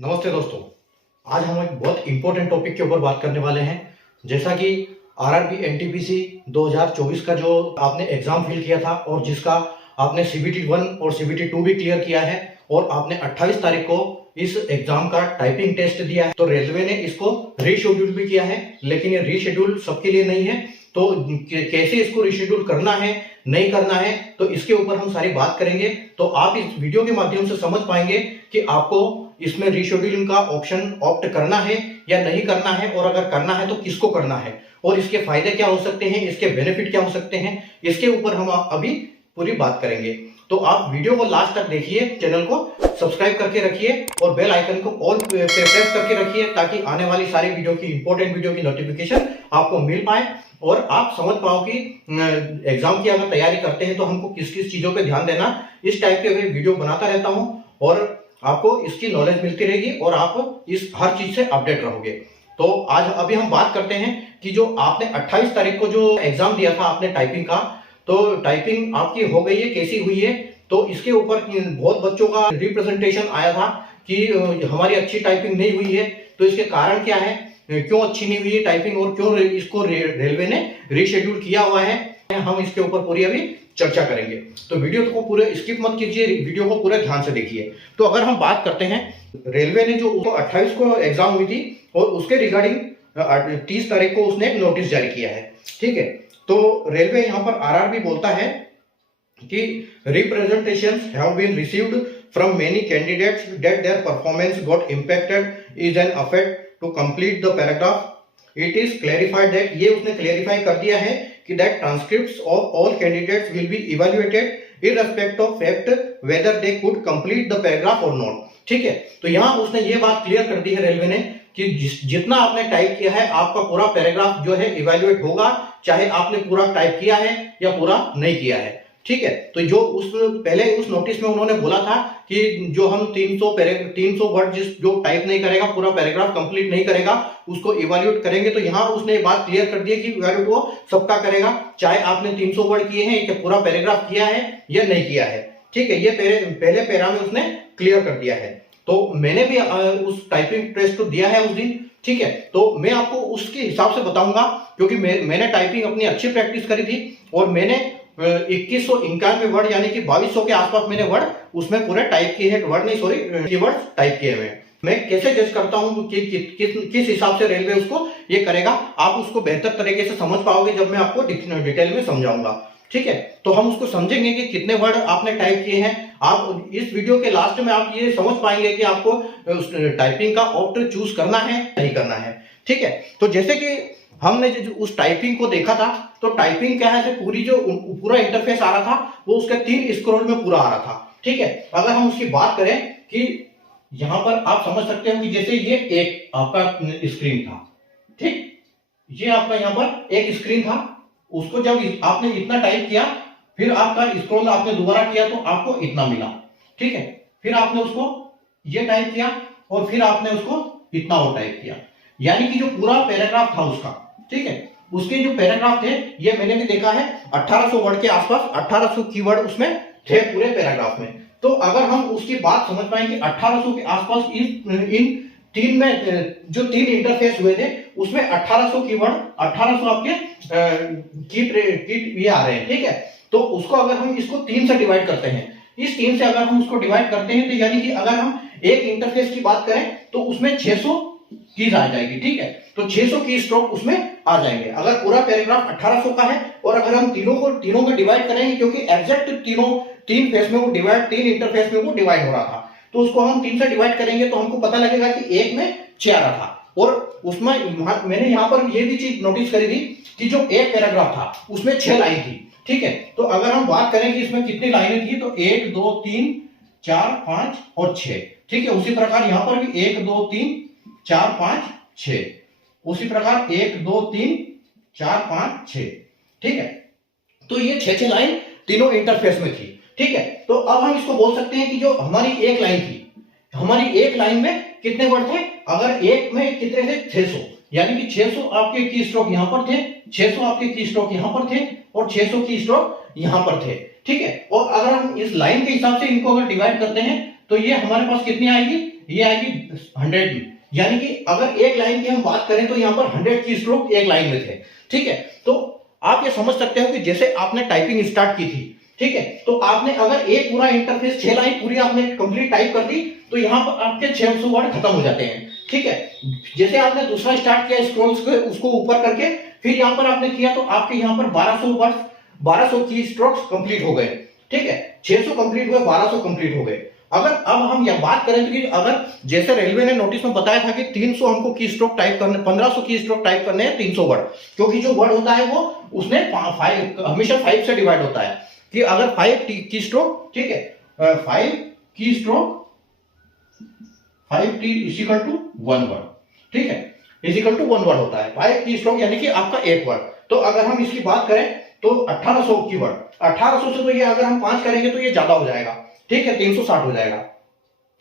नमस्ते दोस्तों। आज हम एक बहुत इंपॉर्टेंट टॉपिक के ऊपर बात करने वाले हैं। जैसा कि आरआरबी एनटीपीसी 2024 का जो आपने एग्जाम फिल किया था और जिसका आपने सीबीटी 1 और सीबीटी 2 भी क्लियर किया है और आपने 28 तारीख को इस एग्जाम का टाइपिंग टेस्ट दिया है, तो रेलवे ने इसको रीशेड्यूल भी किया है। लेकिन ये रीशेड्यूल सबके लिए नहीं है, तो कैसे इसको रीशेड्यूल करना है, नहीं करना है, तो इसके ऊपर हम सारी बात करेंगे। तो आप इस वीडियो के माध्यम से समझ पाएंगे कि आपको इसमें रीशेड्यूलिंग का ऑप्शन ऑप्ट करना है या नहीं करना है, और अगर करना है तो किसको करना है, और इसके फायदे क्या हो सकते हैं, इसके बेनिफिट क्या हो सकते हैं, इसके ऊपर हम अभी पूरी बात करेंगे। तो आप वीडियो को लास्ट तक देखिए, चैनल को सब्सक्राइब करके रखिए और बेल आइकन को ऑल पे प्रेस करके रखिए, ताकि आने वाली सारी वीडियो की इंपॉर्टेंट वीडियो की नोटिफिकेशन आपको मिल पाए और आप समझ पाओ कि एग्जाम की अगर तैयारी करते हैं तो हमको किस किस चीजों पे ध्यान देना। इस टाइप के वीडियो बनाता रहता हूं और आपको इसकी नॉलेज मिलती रहेगी और आप इस हर चीज से अपडेट रहोगे। तो आज अभी हम बात करते हैं कि जो आपने 28 तारीख को जो एग्जाम दिया था आपने टाइपिंग का, तो टाइपिंग आपकी हो गई है, कैसी हुई है। तो इसके ऊपर बहुत बच्चों का रिप्रेजेंटेशन आया था कि हमारी अच्छी टाइपिंग नहीं हुई है। तो इसके कारण क्या है, क्यों अच्छी नहीं हुई है टाइपिंग और क्यों इसको रेलवे ने रीशेड्यूल किया हुआ है, हम इसके ऊपर पूरी अभी चर्चा करेंगे। तो वीडियो को पूरे स्किप मत कीजिए, वीडियो को पूरे ध्यान से देखिए। तो अगर हम बात करते हैं, रेलवे ने जो 28 को एग्जाम हुई थी और उसके रिगार्डिंग 30 तारीख को उसने एक नोटिस जारी किया है। ठीक है, तो रेलवे यहाँ पर आरआरबी बोलता है कि representations have been received from many candidates that their performance got impacted is an effect to complete the paragraph. It is clarified that, ये उसने क्लैरिफाई कर दिया है कि that transcripts of all candidates will be evaluated irrespective of fact whether they could complete the paragraph or not। ठीक है, तो यहाँ उसने ये बात क्लियर कर दी है रेलवे ने कि जितना आपने टाइप किया है आपका पूरा पैराग्राफ जो है इवैल्यूएट होगा, चाहे आपने पूरा टाइप किया है या पूरा नहीं किया है। ठीक है, तो जो पहले उस नोटिस में उन्होंने बोला था कि जो हम 300 वर्ड जो टाइप नहीं करेगा, पूरा पैराग्राफ कंप्लीट नहीं करेगा, उसको इवैल्यूएट करेंगे। तो यहाँ उसने बात क्लियर कर दी है कि इवैल्यूएट वो सबका करेगा, चाहे आपने 300 वर्ड किए हैं या पूरा पैराग्राफ किया है या नहीं किया है। ठीक है, ये पहले पैरा में उसने क्लियर कर दिया है। तो मैंने भी उस टाइपिंग टेस्ट को दिया है उस दिन। ठीक है, तो मैं आपको उसके हिसाब से बताऊंगा, क्योंकि मैंने टाइपिंग अपनी अच्छी प्रैक्टिस करी थी और मैंने 2191 वर्ड यानी कि 2200 के आसपास मैंने वर्ड उसमें पूरे टाइप किए हैं, वर्ड नहीं सॉरी कीवर्ड टाइप किए हुए। मैं कैसे जज करता हूं कि किस हिसाब से रेलवे उसको ये करेगा, आप उसको बेहतर तरीके से समझ पाओगे जब मैं आपको डिटेल में समझाऊंगा। ठीक है, तो हम उसको समझेंगे कि कितने वर्ड आपने टाइप किए हैं। आप इस वीडियो के लास्ट में आप ये समझ पाएंगे कि आपको टाइपिंग का ऑप्ट चूज करना है नहीं करना है। ठीक है, तो जैसे कि हमने जो उस टाइपिंग को देखा था, तो टाइपिंग क्या है, पूरी जो पूरा इंटरफेस आ रहा था वो उसके 3 स्क्रॉल में पूरा आ रहा था। ठीक है, अगर हम उसकी बात करें कि यहां पर आप समझ सकते हो कि जैसे ये एक आपका स्क्रीन था, ठीक, ये आपका यहां पर एक स्क्रीन था, उसको जब आपने इतना टाइप किया, फिर आपका स्क्रॉल आपने दोबारा किया तो आपको इतना मिला। ठीक है, फिर आपने उसको ये टाइप किया और फिर आपने उसको इतना और टाइप किया, यानी कि जो पूरा पैराग्राफ था उसका, ठीक है, उसके जो पैराग्राफ थे, ये मैंने भी देखा है 1800 वर्ड के आसपास, 1800 कीवर्ड उसमें थे पूरे पैराग्राफ में। तो अगर हम उसकी बात समझ पाएंगे 1800 के आसपास इन तीन में जो 3 इंटरफेस हुए थे उसमें 1800 कीवर्ड, 1800 आपके की ये आ रहे हैं। ठीक है, तो उसको अगर हम इसको 3 से डिवाइड करते हैं, इस 3 से अगर हम उसको डिवाइड करते हैं, तो यानी कि अगर हम एक इंटरफेस की बात करें तो उसमें 600 कीज आ जाएगी। ठीक है, तो 600 की स्ट्रोक उसमें आ जाएंगे अगर पूरा पैराग्राफ 1800 का है। और अगर हम तीनों को डिवाइड करेंगे, क्योंकि एग्जैक्ट तीन फेस में वो डिवाइड, 3 इंटरफेस में वो डिवाइड हो रहा था, तो उसको हम 3 से डिवाइड करेंगे तो हमको पता लगेगा कि एक में 6 आ रहा था। और उसमें मैंने यहाँ पर ये भी चीज नोटिस करी थी कि जो एक पैराग्राफ था उसमें 6 लाइन थी। ठीक है, तो अगर हम बात करें कि इसमें कितनी लाइनें थी, तो 1 2 3 4 5 और 6। ठीक है, उसी प्रकार यहां पर भी 1 2 3 4 5 6, उसी प्रकार 1 2 3 4 5 6। ठीक है, तो ये 6 लाइन तीनों इंटरफेस में थी। ठीक है, तो अब हम इसको बोल सकते हैं कि जो हमारी एक लाइन थी, हमारी एक लाइन में कितने वर्ड थे, अगर एक में कितने थे 600, यानी कि 600 आपके की स्ट्रोक यहां पर थे, 600 आपके की स्ट्रोक यहां पर थे और 600 की स्ट्रोक यहां पर थे। ठीक है, और अगर हम इस लाइन के हिसाब से इनको अगर डिवाइड करते हैं तो ये हमारे पास कितनी आएगी, ये आएगी 100 यानी कि अगर एक लाइन की हम बात करें तो यहाँ पर 100 की स्ट्रोक एक लाइन में थे। ठीक है, तो आप ये समझ सकते हो कि जैसे आपने टाइपिंग स्टार्ट की थी, ठीक है, तो आपने अगर एक पूरा इंटरफेस 6 लाइन पूरी आपने कंप्लीट टाइप कर दी तो यहाँ पर आपके 600 वर्ड खत्म हो जाते हैं। ठीक है, जैसे आपने दूसरा स्टार्ट किया स्क्रॉल्स को उसको ऊपर करके फिर यहाँ पर आपने किया तो आपके यहाँ पर 1200 वर्ड 1200 की स्ट्रोक्स कंप्लीट हो गए। ठीक है, 600 कंप्लीट हुए, 1200 कंप्लीट हो गए। अगर अब हम यह बात करें तो कि अगर जैसे रेलवे ने नोटिस में बताया था कि 300 हमको की स्ट्रोक टाइप करने 1500 की स्ट्रोक टाइप करने हैं 300 वर्ड, क्योंकि जो वर्ड होता है वो उसने हमेशा 5 से डिवाइड होता है कि अगर 5 की स्ट्रोक, ठीक है, 5 की stroke 5t is equal to 1 word, ठीक है, इज इक्वल टू 1 वर्ड होता है। 5 की स्ट्रोक यानी कि आपका 1 वर्ड। तो अगर हम इसकी बात करें तो 1800 की वर्ड, 1800 से तो ये अगर हम 5 करेंगे तो ये ज्यादा हो जाएगा। ठीक है, 360 हो जाएगा।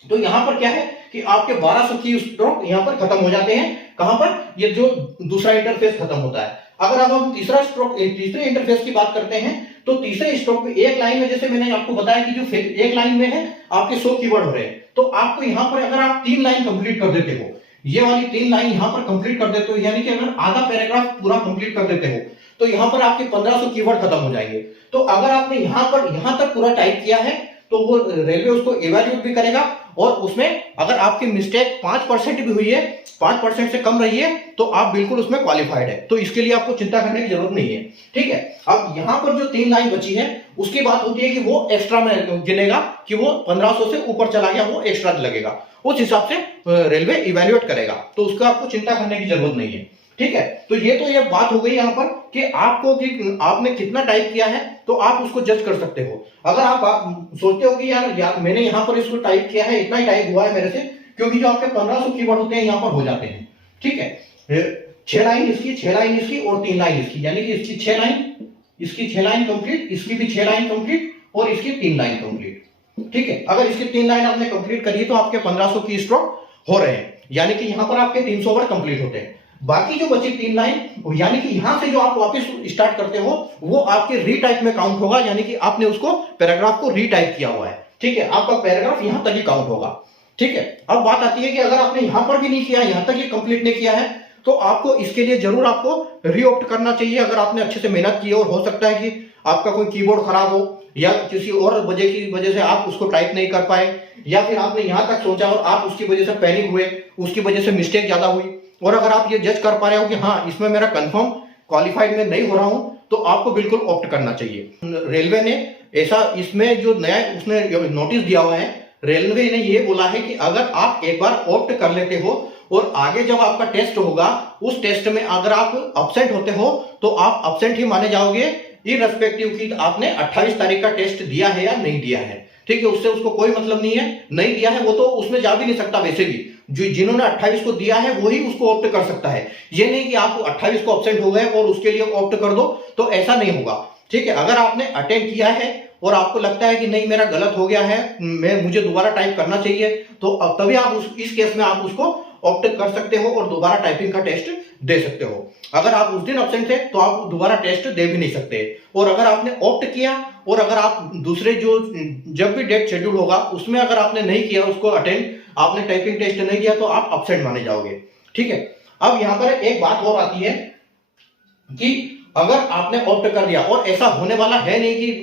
तो यहां पर क्या है कि आपके 1200 की स्ट्रोक यहां पर खत्म हो जाते हैं। कहां पर? ये जो दूसरा इंटरफेस खत्म होता है। अगर अब हम तीसरा स्ट्रोक तीसरे इंटरफेस की बात करते हैं तो तीसरे स्ट्रोक में एक लाइन में, जैसे मैंने आपको बताया कि जो एक लाइन में है आपके 100 कीवर्ड हो रहे हैं, तो आपको यहां पर अगर आप 3 लाइन कंप्लीट कर देते हो, ये वाली 3 लाइन यहां पर कंप्लीट कर देते हो, यानी कि अगर आधा पैराग्राफ पूरा कंप्लीट कर देते हो तो यहां पर आपके 1500 कीवर्ड खत्म हो जाएंगे। तो अगर आपने यहां तक पूरा टाइप किया है तो वो रेलवे उसको इवैल्यूएट भी करेगा और उसमें अगर आपकी मिस्टेक 5% भी हुई है, 5% से कम रही है, तो आप बिल्कुल उसमें क्वालिफाइड है। तो इसके लिए आपको चिंता करने की जरूरत नहीं है। ठीक है, अब यहां पर जो 3 लाइन बची है उसकी बात होती है कि वो एक्स्ट्रा में गिनेगा कि वो 1500 से ऊपर चला गया, वो एक्स्ट्रा लगेगा, उस हिसाब से रेलवे इवैल्यूएट करेगा। तो उसका आपको चिंता करने की जरूरत नहीं है। ठीक है, तो ये बात हो गई यहां पर कि आपको कि आपने कितना टाइप किया है तो आप उसको जज कर सकते हो। अगर आप सोचते हो कि यार मैंने यहां पर इसको टाइप किया है, इतना ही टाइप हुआ है मेरे से, क्योंकि जो आपके 1500 कीवर्ड होते हैं यहां पर हो जाते हैं। ठीक है, 6 लाइन इसकी, 6 लाइन इसकी और 3 लाइन इसकी, यानी कि इसकी 6 लाइन, इसकी 6 लाइन कंप्लीट, इसकी भी 6 लाइन कंप्लीट और इसकी 3 लाइन कंप्लीट। ठीक है, अगर इसकी 3 लाइन आपने कंप्लीट करी तो आपके 1500 की स्ट्रोक हो रहे हैं, यानी कि यहां पर आपके 300 वर्ड कंप्लीट होते हैं। बाकी जो बची 3 लाइन, यानी कि यहां से जो आप वापस स्टार्ट करते हो वो आपके रीटाइप में काउंट होगा, यानी कि आपने उसको पैराग्राफ को रीटाइप किया हुआ है। ठीक है, आपका पैराग्राफ यहां तक ही काउंट होगा। ठीक है, अब बात आती है कि अगर आपने यहां पर भी नहीं किया, यहां तक ही कंप्लीट नहीं किया है, तो आपको इसके लिए जरूर आपको रीऑप्ट करना चाहिए। अगर आपने अच्छे से मेहनत की और हो सकता है कि आपका कोई कीबोर्ड खराब हो या किसी और वजह से आप उसको टाइप नहीं कर पाए, या फिर आपने यहां तक सोचा और आप उसकी वजह से पैनिक हुए, उसकी वजह से मिस्टेक ज्यादा हुई, और अगर आप ये जज कर पा रहे हो कि हाँ इसमें मेरा कंफर्म क्वालिफाइड में नहीं हो रहा हूं, तो आपको बिल्कुल ऑप्ट करना चाहिए। रेलवे ने ऐसा इसमें जो नया उसने नोटिस दिया हुआ है, रेलवे ने ये बोला है कि अगर आप एक बार ऑप्ट कर लेते हो और आगे जब आपका टेस्ट होगा उस टेस्ट में अगर आप अब्सेंट होते हो तो आप अब्सेंट ही माने जाओगे, इररिस्पेक्टिव कि आपने 28 तारीख का टेस्ट दिया है या नहीं दिया है। ठीक है, उससे उसको कोई मतलब नहीं है। नहीं दिया है वो तो उसमें जा भी नहीं सकता, वैसे भी जो जिन्होंने 28 को दिया है वही उसको ऑप्ट कर सकता है। ये नहीं कि आप 28 को अब्सेंट हो गए और उसके लिए ऑप्ट कर दो, तो ऐसा नहीं होगा। ठीक है, अगर आपने अटेंड किया है और आपको लगता है कि नहीं मेरा गलत हो गया है, मुझे दोबारा टाइप करना चाहिए, तो अब तभी आप इस केस में आप उसको ऑप्ट कर सकते हो और दोबारा टाइपिंग का टेस्ट दे सकते हो। अगर आप उस दिन अब्सेंट थे तो आप दोबारा टेस्ट दे भी नहीं सकते। और अगर आपने ऑप्ट किया और अगर आप दूसरे जो जब भी डेट शेड्यूल होगा उसमें अगर आपने नहीं किया उसको अटेंड, आपने टाइपिंग टेस्ट नहीं दिया, तो आप अब्सेंट माने जाओगे। ठीक है, अब यहां पर एक बात और आती है कि अगर आपने ऑप्ट कर दिया, और ऐसा होने वाला है नहीं कि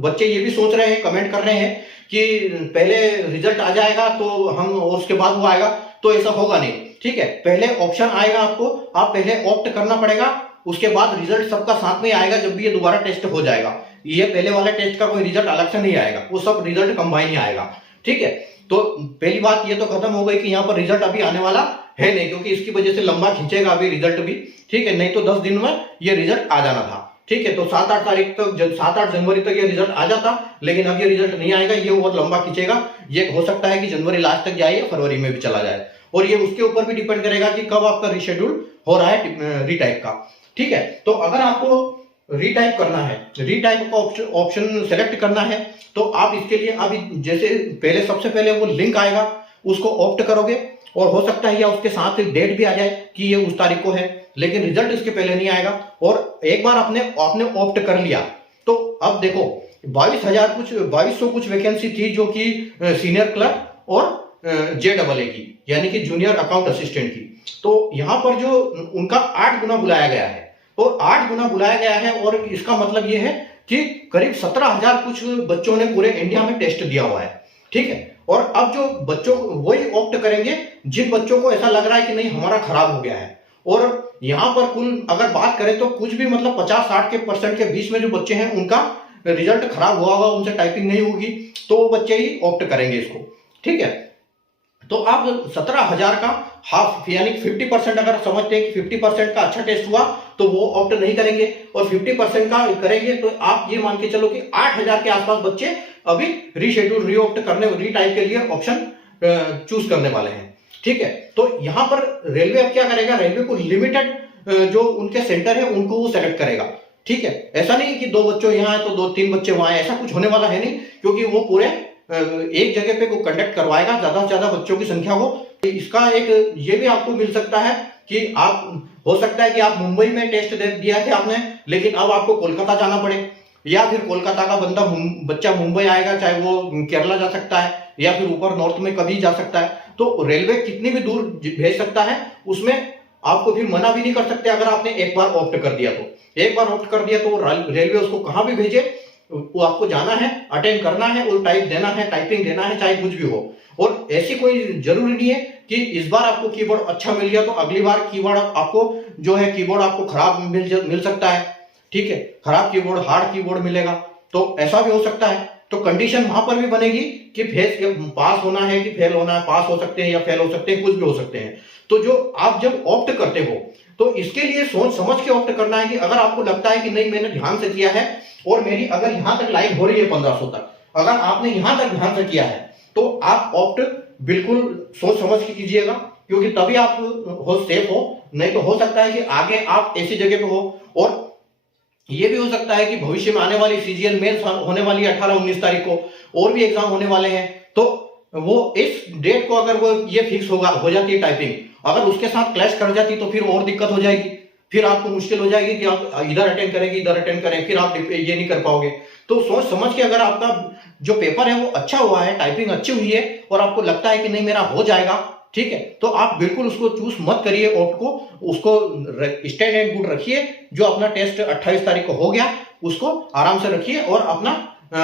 बच्चे ये भी सोच रहे हैं, कमेंट कर रहे हैं कि पहले रिजल्ट आ जाएगा तो हम और उसके बाद वो आएगा, तो ऐसा होगा नहीं। ठीक है, पहले ऑप्शन आएगा आपको, आप पहले ऑप्ट करना पड़ेगा, उसके बाद रिजल्ट सबका साथ में आएगा जब भी ये दोबारा टेस्ट हो जाएगा। ये पहले वाले टेस्ट का कोई रिजल्ट अलग से नहीं आएगा, वो सब रिजल्ट कंबाइन ही आएगा। ठीक है, तो पहली बात ये तो खत्म हो गई कि यहाँ पर रिजल्ट अभी आने वाला है नहीं, क्योंकि इसकी वजह से लंबा खींचेगा अभी रिजल्ट भी। ठीक है, नहीं तो 10 दिन में ये रिजल्ट आ जाना था। ठीक है, तो 7-8 तारीख तक, 7-8 जनवरी तक ये रिजल्ट आ जाता, लेकिन अब ये रिजल्ट नहीं आएगा, ये बहुत लंबा खींचेगा। ये हो सकता है कि जनवरी लास्ट तक जाए या फरवरी में भी चला जाए, और ये उसके ऊपर भी डिपेंड करेगा कि कब आपका रिशेड्यूल हो रहा है रीटाइप का। ठीक है, तो अगर आपको रीटाइप करना है, रीटाइप का ऑप्शन सेलेक्ट करना है, तो आप इसके लिए अभी जैसे पहले सबसे पहले वो लिंक आएगा उसको ऑप्ट करोगे, और हो सकता है या उसके साथ डेट भी आ जाए कि ये उस तारीख को है, लेकिन रिजल्ट इसके पहले नहीं आएगा। और एक बार आपने ऑप्ट कर लिया तो अब देखो 22,000 कुछ 2200 कुछ वैकेंसी थी जो कि सीनियर क्लर्क और JAA की, यानी कि जूनियर अकाउंट असिस्टेंट की। तो यहाँ पर जो उनका 8 गुना बुलाया गया है, तो 8 गुना बुलाया गया है, और इसका मतलब ये है कि करीब 17,000 कुछ बच्चों ने पूरे इंडिया में टेस्ट दिया हुआ है। ठीक है, और अब जो बच्चों वही ऑप्ट करेंगे जिन बच्चों को ऐसा लग रहा है कि नहीं हमारा खराब हो गया है। और यहाँ पर कुल अगर बात करें तो कुछ भी मतलब 50-60 के % के बीच में जो बच्चे हैं उनका रिजल्ट खराब हुआ होगा, उनसे टाइपिंग नहीं होगी, तो वो बच्चे ही ऑप्ट करेंगे इसको। ठीक है, तो आप 17,000 का हाफ यानी 50% अगर समझते हैं कि 50% का अच्छा टेस्ट हुआ तो वो ऑप्ट नहीं करेंगे, और 50% का करेंगे तो आप ये मान के चलो कि 8,000 के आसपास बच्चे अभी रीशेड्यूल रीऑप्ट करने रीटाइप के लिए ऑप्शन चूज करने वाले हैं। ठीक है, तो यहां पर रेलवे अब क्या करेगा, रेलवे को लिमिटेड जो उनके सेंटर है उनको वो सेलेक्ट करेगा। ठीक है, ऐसा नहीं कि 2 बच्चों यहाँ है तो 2-3 बच्चे वहां है, ऐसा कुछ होने वाला है नहीं, क्योंकि वो पूरे एक जगह पे वो कंडक्ट करवाएगा ज्यादा से ज्यादा बच्चों की संख्या को। इसका एक ये भी आपको मिल सकता है कि आप हो सकता है कि आप मुंबई में टेस्ट दे दिया थे आपने, लेकिन अब आपको कोलकाता जाना पड़े, या फिर कोलकाता का बच्चा मुंबई आएगा, चाहे वो केरला जा सकता है या फिर ऊपर नॉर्थ में कभी जा सकता है। तो रेलवे कितनी भी दूर भेज सकता है, उसमें आपको फिर मना भी नहीं कर सकते। अगर आपने एक बार ऑप्ट कर दिया तो एक बार ऑप्ट कर दिया तो रेलवे उसको कहां भी भेजे, वो आपको जाना है, अटेंड करना है और टाइप देना है, टाइपिंग देना है, चाहे कुछ भी हो। और ऐसी कोई जरूरी नहीं है कि इस बार आपको कीबोर्ड अच्छा मिल गया तो अगली बार कीबोर्ड आपको जो है कीबोर्ड आपको खराब मिल सकता है। ठीक है, खराब कीबोर्ड हार्ड कीबोर्ड मिलेगा, तो ऐसा भी हो सकता है। तो कंडीशन वहां पर भी बनेगी कि पास होना है कि फेल होना है, पास हो सकते हैं या फेल हो सकते हैं, कुछ भी हो सकते हैं। तो जो आप जब ऑप्ट करते हो तो इसके लिए सोच समझ के ऑप्ट करना है कि अगर आपको लगता है कि नहीं मैंने ध्यान से किया है और मेरी अगर यहां तक लाइन हो रही है 1500 तक, अगर आपने यहां तक ध्यान से किया है तो आप ऑप्ट बिल्कुल सोच समझ के कीजिएगा, क्योंकि तभी आप हो सेफ हो। नहीं तो हो सकता है कि आगे आप ऐसी जगह पे हो, और ये भी हो सकता है कि भविष्य में आने वाली CGL मेंस होने वाली 18-19 तारीख को और भी एग्जाम होने वाले हैं, तो वो इस डेट को अगर वो ये फिक्स हो जाती है टाइपिंग, अगर उसके साथ क्लैश कर जाती तो फिर और दिक्कत हो जाएगी, फिर आपको मुश्किल हो जाएगी कि आप इधर अटेंड करेंगे इधर अटेंड करें, फिर आप ये नहीं कर पाओगे। तो सोच समझ के अगर आपका जो पेपर है वो अच्छा हुआ है, टाइपिंग अच्छी हुई है और आपको लगता है कि नहीं मेरा हो जाएगा, ठीक है, तो आप बिल्कुल उसको चूज मत करिए ऑप्ट को, उसको स्टैंड एंड गुड रखिए। जो अपना टेस्ट 28 तारीख को हो गया उसको आराम से रखिए और अपना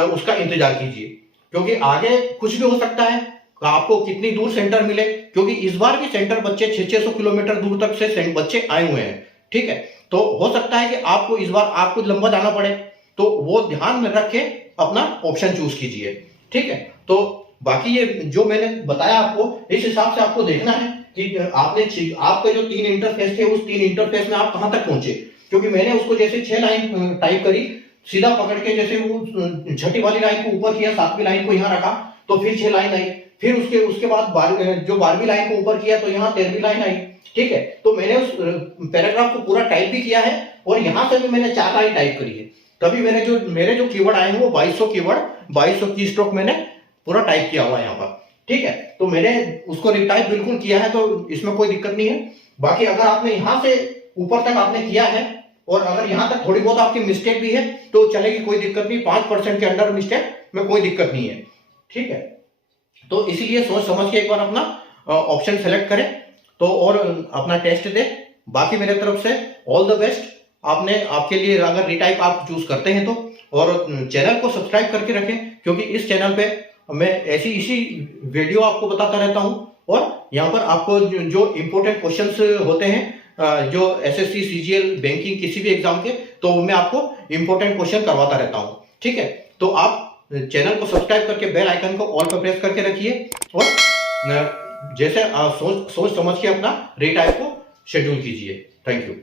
उसका इंतजार कीजिए, क्योंकि आगे कुछ भी हो सकता है। आपको कितनी दूर सेंटर मिले, क्योंकि इस बार भी सेंटर बच्चे 600 किलोमीटर दूर तक से बच्चे आए हुए हैं। ठीक है, तो हो सकता है कि आपको इस बार आपको लंबा जाना पड़े, तो वो ध्यान में रख के अपना ऑप्शन चूज कीजिए। ठीक है, तो बाकी ये जो मैंने बताया आपको, इस हिसाब से आपको देखना है कि आपके जो 3 इंटरफेस थे उस 3 इंटरफेस में आप कहां तक पहुंचे, क्योंकि मैंने उसको जैसे 6 लाइन टाइप करी, सीधा पकड़ के जैसे वो छठी वाली लाइन को ऊपर किया, 7वीं लाइन को यहां रखा तो फिर 6 लाइन आई, फिर उसके बाद 12वीं लाइन को ऊपर किया तो यहाँ 13वीं लाइन आई। ठीक है, तो मैंने उस पैराग्राफ को पूरा टाइप भी किया है और यहां से भी मैंने 4 लाइन टाइप करी है, तभी मेरे जो कीवर्ड आए हैं वो 2200 कीवर्ड 2200 की स्ट्रोक मैंने पूरा टाइप किया हुआ है यहाँ पर। ठीक है, तो मैंने उसको रिटाइप बिल्कुल किया है, तो इसमें कोई दिक्कत नहीं है। बाकी अगर आपने यहां से ऊपर तक आपने किया है और अगर यहां तक थोड़ी बहुत आपकी मिस्टेक भी है तो चलेगी, कोई दिक्कत नहीं, 5% के अंडर मिस्टेक में कोई दिक्कत नहीं है। ठीक है, तो इसीलिए सोच समझ के एक बार अपना ऑप्शन सेलेक्ट करें तो और अपना टेस्ट दे। बाकी मेरे तरफ से ऑल द बेस्ट। आपके लिए अगर रिटाइप आप चूज करते हैं तो, और चैनल को सब्सक्राइब करके रखें, क्योंकि इस चैनल पे मैं इसी वीडियो आपको बताता रहता हूं, और यहाँ पर आपको जो इंपॉर्टेंट क्वेश्चंस होते हैं जो SSC CGL बैंकिंग किसी भी एग्जाम के, तो मैं आपको इंपॉर्टेंट क्वेश्चन करवाता रहता हूँ। ठीक है, तो आप चैनल को सब्सक्राइब करके बेल आइकन को ऑल पर प्रेस करके रखिए और जैसे सोच समझ के अपना रिटाइप को शेड्यूल कीजिए। Thank you.